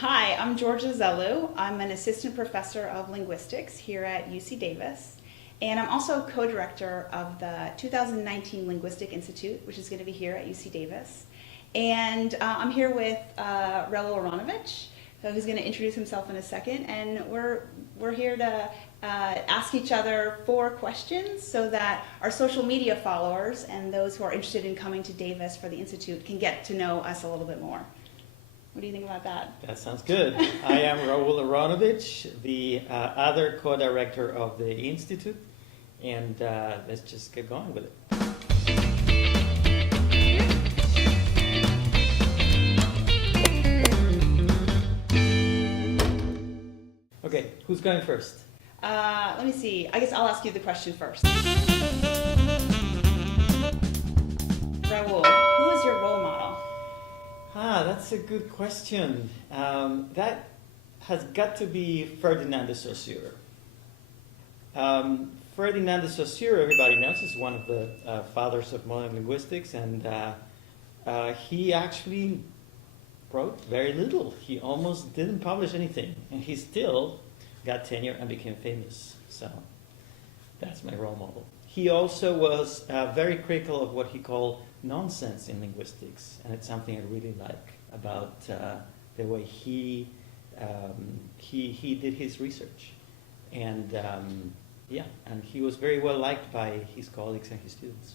Hi, I'm Georgia Zellou. I'm an assistant professor of linguistics here at UC Davis. And I'm also co-director of the 2019 Linguistic Institute, which is going to be here at UC Davis. And I'm here with Raúl Aranovich, who's going to introduce himself in a second. And we're here to ask each other 4 questions so that our social media followers and those who are interested in coming to Davis for the Institute can get to know us a little bit more. What do you think about that? That sounds good. I am Raúl Aranovich, the other co-director of the Institute, and let's just get going with it. Okay, who's going first? Let me see. I guess I'll ask you the question first. Raúl, who is your role model? That's a good question. That has got to be Ferdinand de Saussure. Ferdinand de Saussure, everybody knows, is one of the fathers of modern linguistics, and he actually wrote very little. He almost didn't publish anything, and he still got tenure and became famous. So that's my role model. He also was very critical of what he called nonsense in linguistics, and it's something I really like about the way he did his research, and and he was very well liked by his colleagues and his students.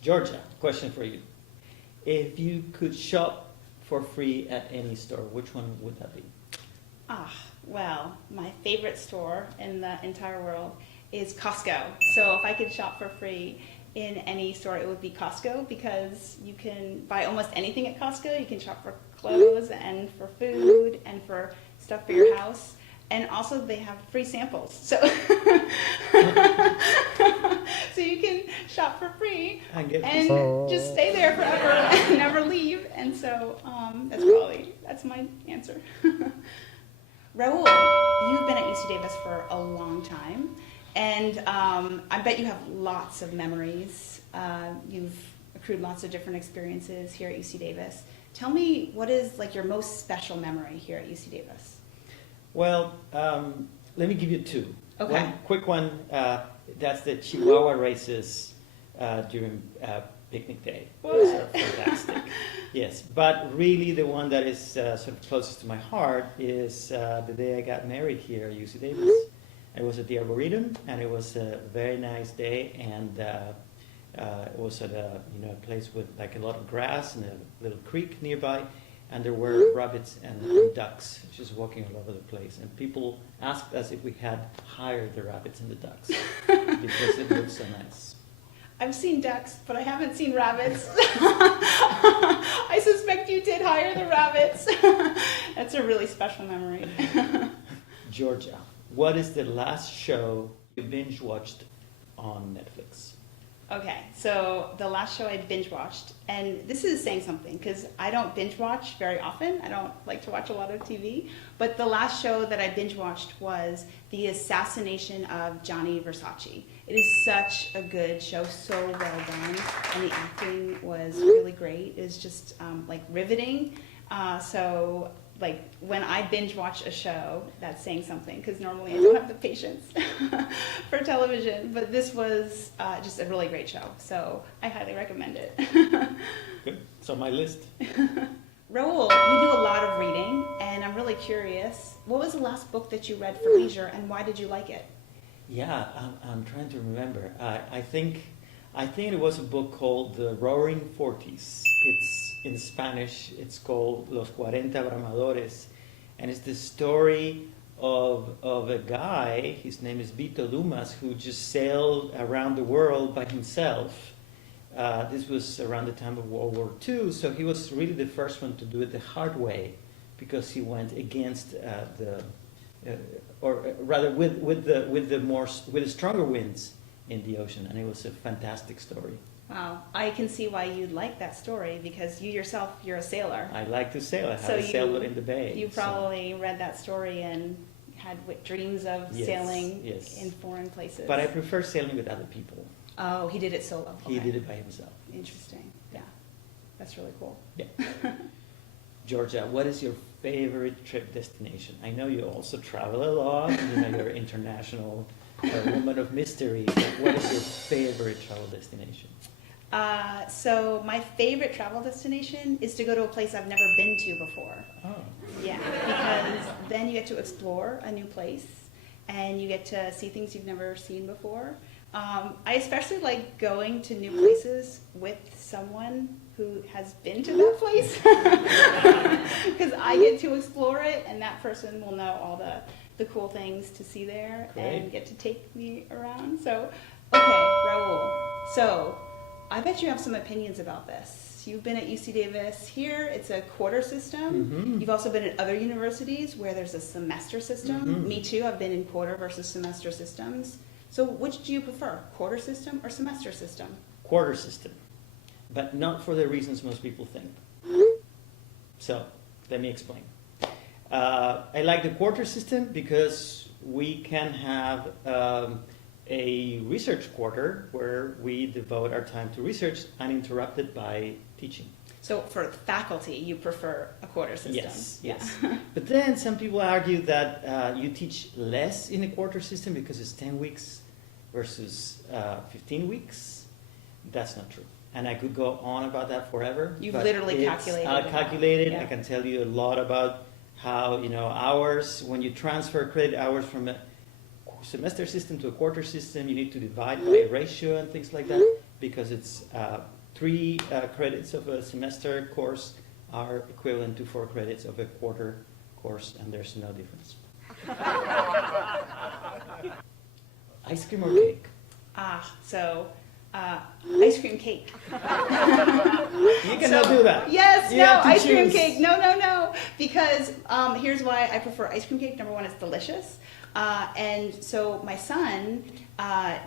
Georgia, question for you: if you could shop for free at any store, which one would that be? Well, my favorite store in the entire world is Costco. So if I could shop for free in any store, it would be Costco, because you can buy almost anything at Costco. You can shop for clothes and for food and for stuff for your house. And also they have free samples. So so you can shop for free and just stay there forever and never leave. And so that's my answer. Raúl, you've been at UC Davis for a long time. And I bet you have lots of memories. You've accrued lots of different experiences here at UC Davis. Tell me, what is like your most special memory here at UC Davis? Well, let me give you 2. Okay. One quick one, that's the Chihuahua races during picnic day. Those are fantastic. Yes, but really the one that is sort of closest to my heart is the day I got married here at UC Davis. It was at the Arboretum, and it was a very nice day, and it was at a place with like a lot of grass and a little creek nearby, and there were rabbits and ducks just walking all over the place, and people asked us if we had hired the rabbits and the ducks because it looked so nice. I've seen ducks, but I haven't seen rabbits. I suspect you did hire the rabbits. That's a really special memory. Georgia, what is the last show you binge watched on Netflix? Okay, so the last show I binge watched, and this is saying something because I don't binge watch very often. I don't like to watch a lot of TV, but the last show that I binge watched was The Assassination of Gianni Versace. It is such a good show, so well done, and the acting was really great. It was just like riveting. So like when I binge watch a show, that's saying something, because normally I don't have the patience for television, but this was just a really great show, so I highly recommend it. Good. So my list. Raúl, you do a lot of reading, and I'm really curious, what was the last book that you read for leisure, and why did you like it? Yeah, I'm trying to remember. I think it was a book called The Roaring Forties. It's in Spanish. It's called Los 40 Bramadores, and it's the story of a guy. His name is Vito Dumas, who just sailed around the world by himself. This was around the time of World War II, so he was really the first one to do it the hard way, because he went against with the stronger winds in the ocean, and it was a fantastic story. Wow, I can see why you'd like that story, because you yourself, you're a sailor. I like to sail. I have a sailboat in the bay. You probably read that story and had dreams of sailing in foreign places. But I prefer sailing with other people. Oh, he did it solo. He did it by himself. Interesting. Yeah, that's really cool. Yeah. Georgia, what is your favorite trip destination? I know you also travel a lot. You know, you're an international woman of mystery. But what is your favorite travel destination? So my favorite travel destination is to go to a place I've never been to before. Oh. Yeah, because then you get to explore a new place and you get to see things you've never seen before. I especially like going to new places with someone who has been to that place because I get to explore it and that person will know all the cool things to see there. Great. And get to take me around. So, okay, Raúl. So, I bet you have some opinions about this. You've been at UC Davis. Here, it's a quarter system. Mm-hmm. You've also been at other universities where there's a semester system. Mm-hmm. Me too. I've been in quarter versus semester systems. So which do you prefer, quarter system or semester system? Quarter system, but not for the reasons most people think. So, let me explain. I like the quarter system because we can have a research quarter where we devote our time to research uninterrupted by teaching. So for faculty, you prefer a quarter system? Yes, Yeah. yes. But then some people argue that you teach less in a quarter system because it's 10 weeks versus 15 weeks. That's not true. And I could go on about that forever. You've but literally it's calculated it out. calculated. Yeah. I can tell you a lot about how, hours, when you transfer credit hours from a semester system to a quarter system, you need to divide by a ratio and things like that, because it's 3 credits of a semester course are equivalent to 4 credits of a quarter course, and there's no difference. Ice cream or cake? So ice cream cake. You cannot do that. Yes, You no, have to ice cream choose. cake. No. Because here's why I prefer ice cream cake. Number one, it's delicious. And so my son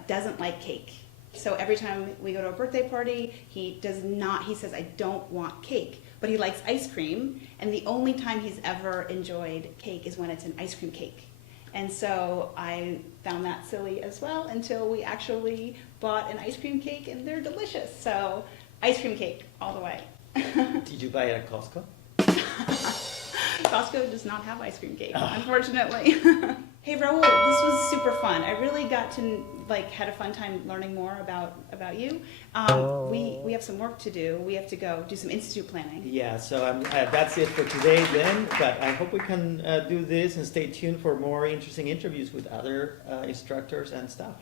doesn't like cake. So every time we go to a birthday party, he says, I don't want cake. But he likes ice cream. And the only time he's ever enjoyed cake is when it's an ice cream cake. And so I found that silly as well until we actually bought an ice cream cake, and they're delicious. So ice cream cake all the way. Did you buy it at Costco? Costco does not have ice cream cake, unfortunately. Hey Raúl, this was super fun. I really got to had a fun time learning more about you. We have some work to do. We have to go do some institute planning. Yeah, so that's it for today then, but I hope we can do this and stay tuned for more interesting interviews with other instructors and staff.